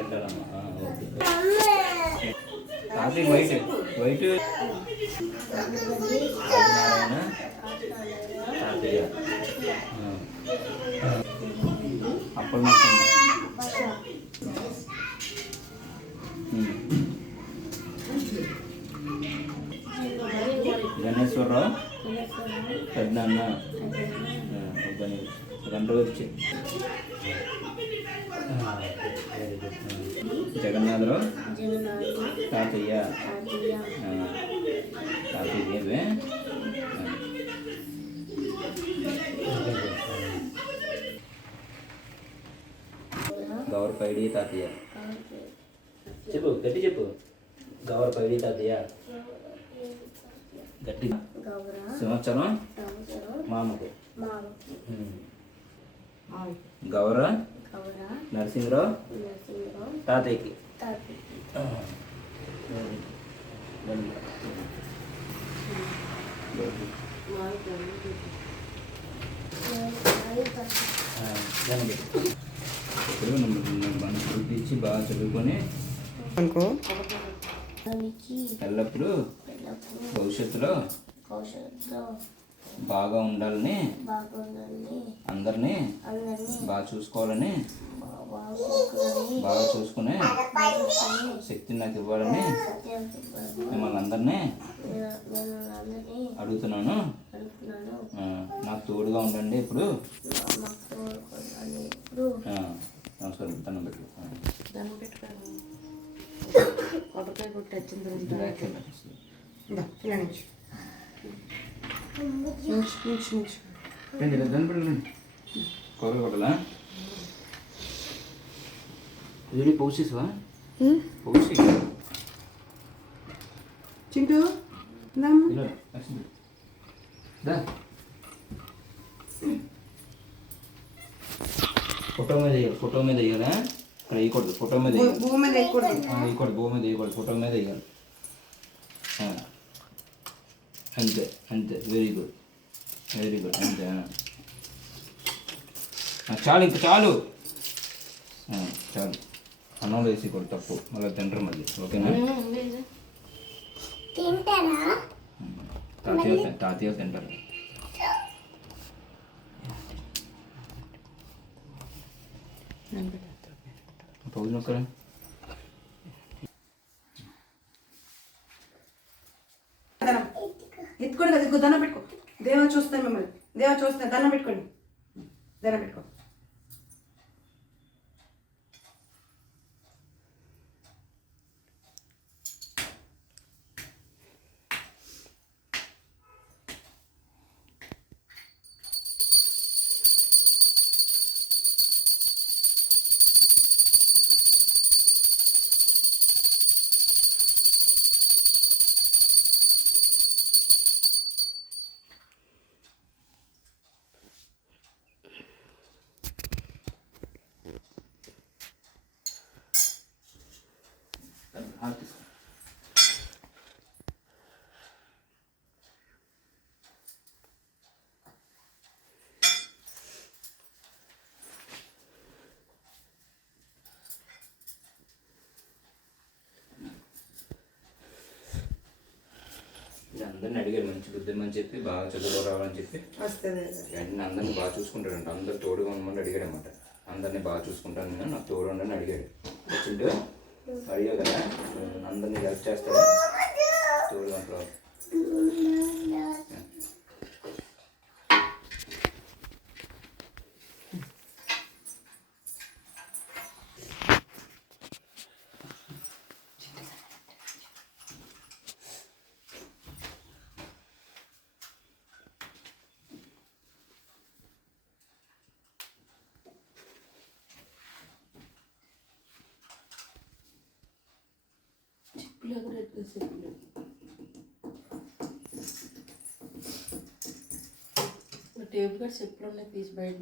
పెట్టాలమ్మా. Okay. తాతయ్య white white Adinarayana తాతయ్య అప్పటి మొత్తం గణేశ్వరరావు పెద్దన్న గంట వచ్చి జగన్నాథరావు తాతయ్య తాతయ్య ఏవే గౌర పైడి తాతయ్య చెప్పు గట్టి చెప్పు గౌర పైడి తాతయ్య గట్టి సంవత్సరం మామకు గౌర నరసింహరావు తాతయ్యకి ఇప్పుడు మన ఇచ్చి బాగా చదువుకొని ఎల్లప్పుడూ భవిష్యత్తులో బాగా ఉండాలని అందరినీ బాగా చూసుకోవాలని బాగా చూసుకునే శక్తిని నాకు ఇవ్వాలని మిమ్మల్ని అందరినీ అడుగుతున్నాను. నాకు తోడుగా ఉండండి. ఇప్పుడు నమస్కారం. దండం పెట్టు. కొబ్బరి కొట్టలా ఇది పౌసేసా పౌసి చింటూ ఫోటో మీద వేయాలి. ఫోటో మీద వేయాలా? ఇక్కడ వేయకూడదు. ఫోటో మీద వేయకూడదు. భూమి మీద వేయకూడదు. ఫోటో మీద వేయాలి. అంతే అంతే. Very good very good. అంతే చాలు. ఇంకా చాలు చాలు. అన్నంలో వేసి కూడా తప్పు మళ్ళీ తింటారు మళ్ళీ. ఓకేనా? తాతయ్య తింటారు. పౌజ్ నొక్కరా. ఎత్తుకోండి కదా. దండం పెట్టుకో. దేవా చూస్తాను మిమ్మల్ని. దేవా చూస్తాను. దండం పెట్టుకోండి. దండం పెట్టుకో. అందరిని అడిగారు మంచి బుద్ధిమని చెప్పి బాగా చదువు రావాలని చెప్పి వెంటనే అందరిని బాగా చూసుకుంటాడంట. అందరు తోడుగా ఉండమని అడిగాడు అనమాట. అందరినీ బాగా చూసుకుంటాను నేను, నాకు తోడు ఉండని అడిగాడు. వచ్చిండు అడిగా కదా అందరినీ హెల్ప్ చేస్తాడు తోడు అంటారు. టేబుల్ కూడా చెప్పులు ఉన్నాయి తీసి బయట